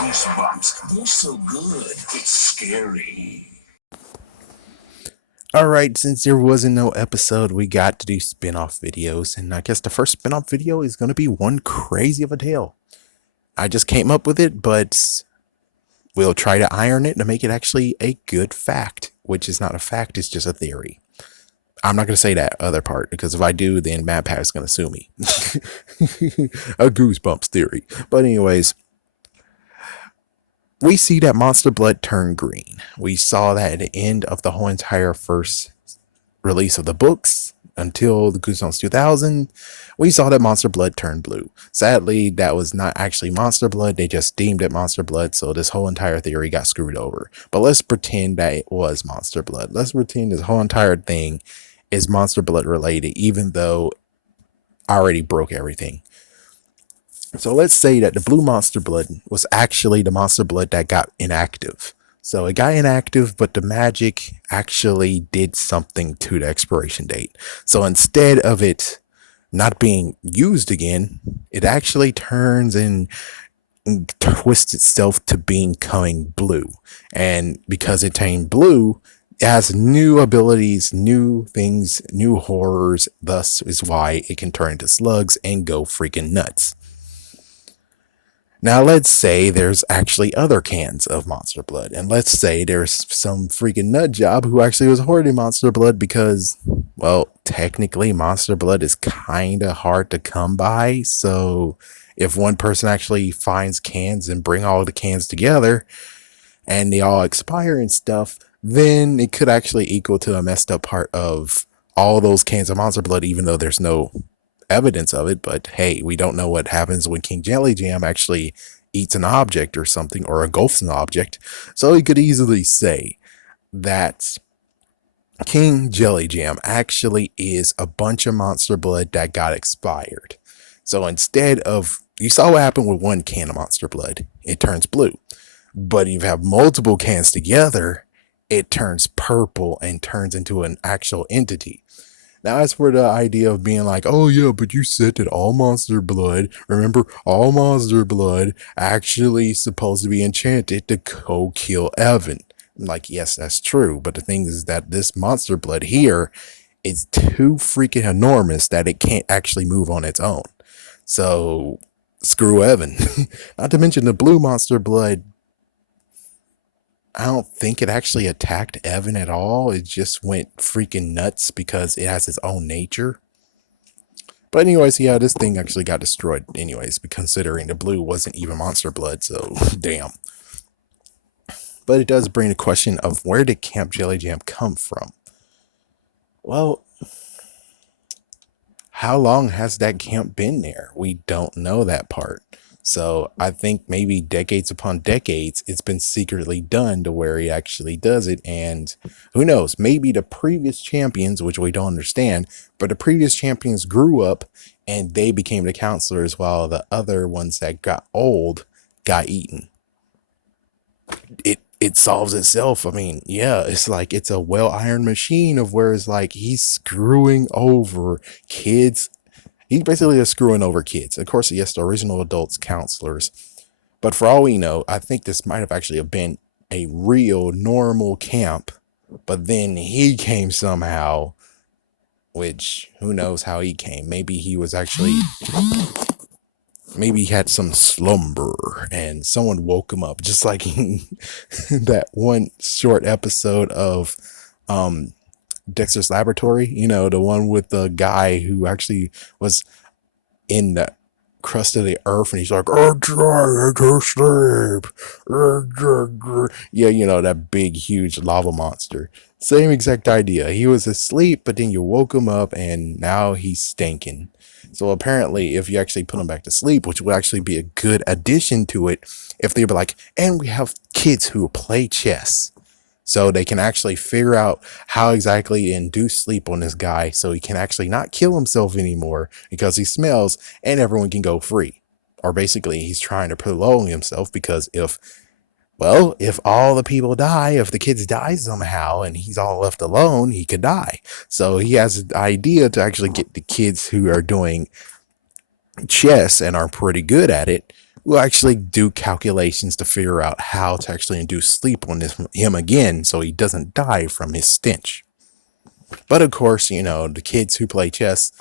Goosebumps. They're so good, it's scary. Alright, since there wasn't no episode, we got to do spin-off videos, and I guess the first spin-off video is going to be one crazy of a tale. I just came up with it, but we'll try to iron it to make it actually a good fact, which is not a fact, it's just a theory. I'm not going to say that other part, because if I do, then MadPat is going to sue me. A Goosebumps theory. But anyways, we see that Monster Blood turn green. We saw that at the end of the whole entire first release of the books until the Goosebumps 2000. We saw that Monster Blood turned blue. Sadly, that was not actually Monster Blood. They just deemed it Monster Blood, so this whole entire theory got screwed over. But let's pretend that it was Monster Blood. Let's pretend this whole entire thing is Monster Blood related, even though I already broke everything. So let's say that the blue Monster Blood was actually the Monster Blood that got inactive. So it got inactive, but the magic actually did something to the expiration date. So instead of it not being used again, it actually turns and twists itself to becoming blue. And because it turned blue, it has new abilities, new things, new horrors. Thus is why it can turn into slugs and go freaking nuts. Now, let's say there's actually other cans of Monster Blood, and let's say there's some freaking nut job who actually was hoarding Monster Blood because, well, technically Monster Blood is kind of hard to come by. So if one person actually finds cans and bring all the cans together and they all expire and stuff, then it could actually equal to a messed up part of all those cans of Monster Blood, even though there's no evidence of it. But hey, we don't know what happens when King JellyJam actually eats an object or something, or engulfs an object. So he could easily say that King JellyJam actually is a bunch of Monster Blood that got expired. So instead of, you saw what happened with one can of Monster Blood, it turns blue. But if you have multiple cans together, it turns purple and turns into an actual entity. Now, as for the idea of being like, oh yeah, but you said that all Monster Blood, remember, all Monster Blood actually supposed to be enchanted to go kill Evan. I'm like, yes, that's true. But the thing is that this Monster Blood here is too freaking enormous that it can't actually move on its own. So, screw Evan. Not to mention the blue Monster Blood, I don't think it actually attacked Evan at all. It just went freaking nuts because it has its own nature. But anyways, yeah, this thing actually got destroyed anyways, considering the blue wasn't even Monster Blood, so damn. But it does bring the question of, where did Camp JellyJam come from? Well, how long has that camp been there? We don't know that part. So I think maybe decades upon decades, it's been secretly done to where he actually does it. And who knows, maybe the previous champions, which we don't understand, but the previous champions grew up and they became the counselors, while the other ones that got old got eaten. It solves itself. I mean, yeah, it's like it's a well-ironed machine of where it's like he's screwing over kids. He's basically just screwing over kids. Of course, yes, the original adults counselors. But for all we know, I think this might have actually been a real normal camp. But then he came somehow, which who knows how he came. Maybe he was actually, maybe he had some slumber and someone woke him up. Just like in that one short episode of Dexter's Laboratory, you know, the one with the guy who actually was in the crust of the earth and he's like, I'm trying to sleep. Yeah, you know, that big, huge lava monster. Same exact idea. He was asleep, but then you woke him up and now he's stinking. So apparently, if you actually put him back to sleep, which would actually be a good addition to it, if they were like, and we have kids who play chess, so they can actually figure out how exactly to induce sleep on this guy so he can actually not kill himself anymore because he smells, and everyone can go free. Or basically, he's trying to prolong himself because if all the people die, if the kids die somehow and he's all left alone, he could die. So he has an idea to actually get the kids who are doing chess and are pretty good at it, we'll actually do calculations to figure out how to actually induce sleep on him again so he doesn't die from his stench. But of course, the kids who play chess,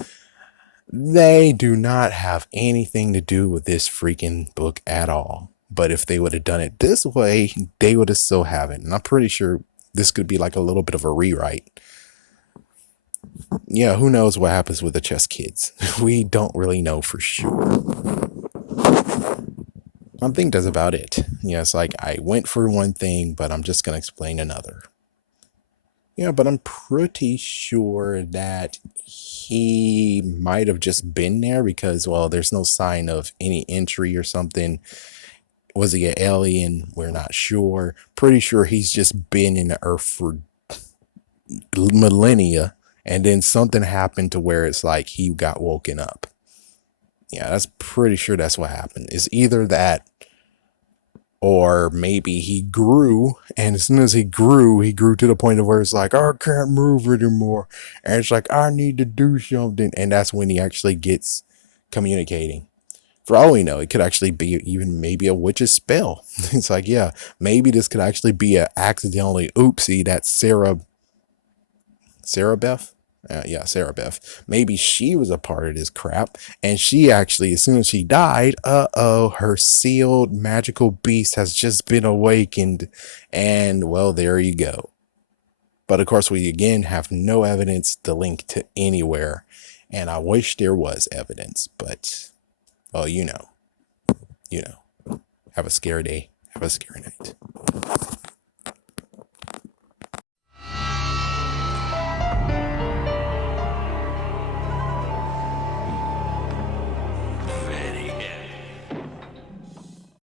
they do not have anything to do with this freaking book at all. But if they would have done it this way, they would have still have it. And I'm pretty sure this could be like a little bit of a rewrite. Yeah, who knows what happens with the chess kids? We don't really know for sure. I think that's about it. Yeah, it's like I went for one thing, but I'm just going to explain another. Yeah, but I'm pretty sure that he might have just been there because, well, there's no sign of any entry or something. Was he an alien? We're not sure. Pretty sure he's just been in the Earth for millennia, and then something happened to where it's like he got woken up. Yeah, that's pretty sure that's what happened. It's either that or maybe he grew, and as soon as he grew to the point of where it's like, I can't move anymore. And it's like, I need to do something. And that's when he actually gets communicating. For all we know, it could actually be even maybe a witch's spell. It's like, yeah, maybe this could actually be a accidentally oopsie that Sarah Beth? Yeah, Sarah Beth. Maybe she was a part of this crap, and she actually, as soon as she died, her sealed magical beast has just been awakened, and well, there you go. But of course, we again have no evidence to link to anywhere, and I wish there was evidence, but well, you know. Have a scary day. Have a scary night.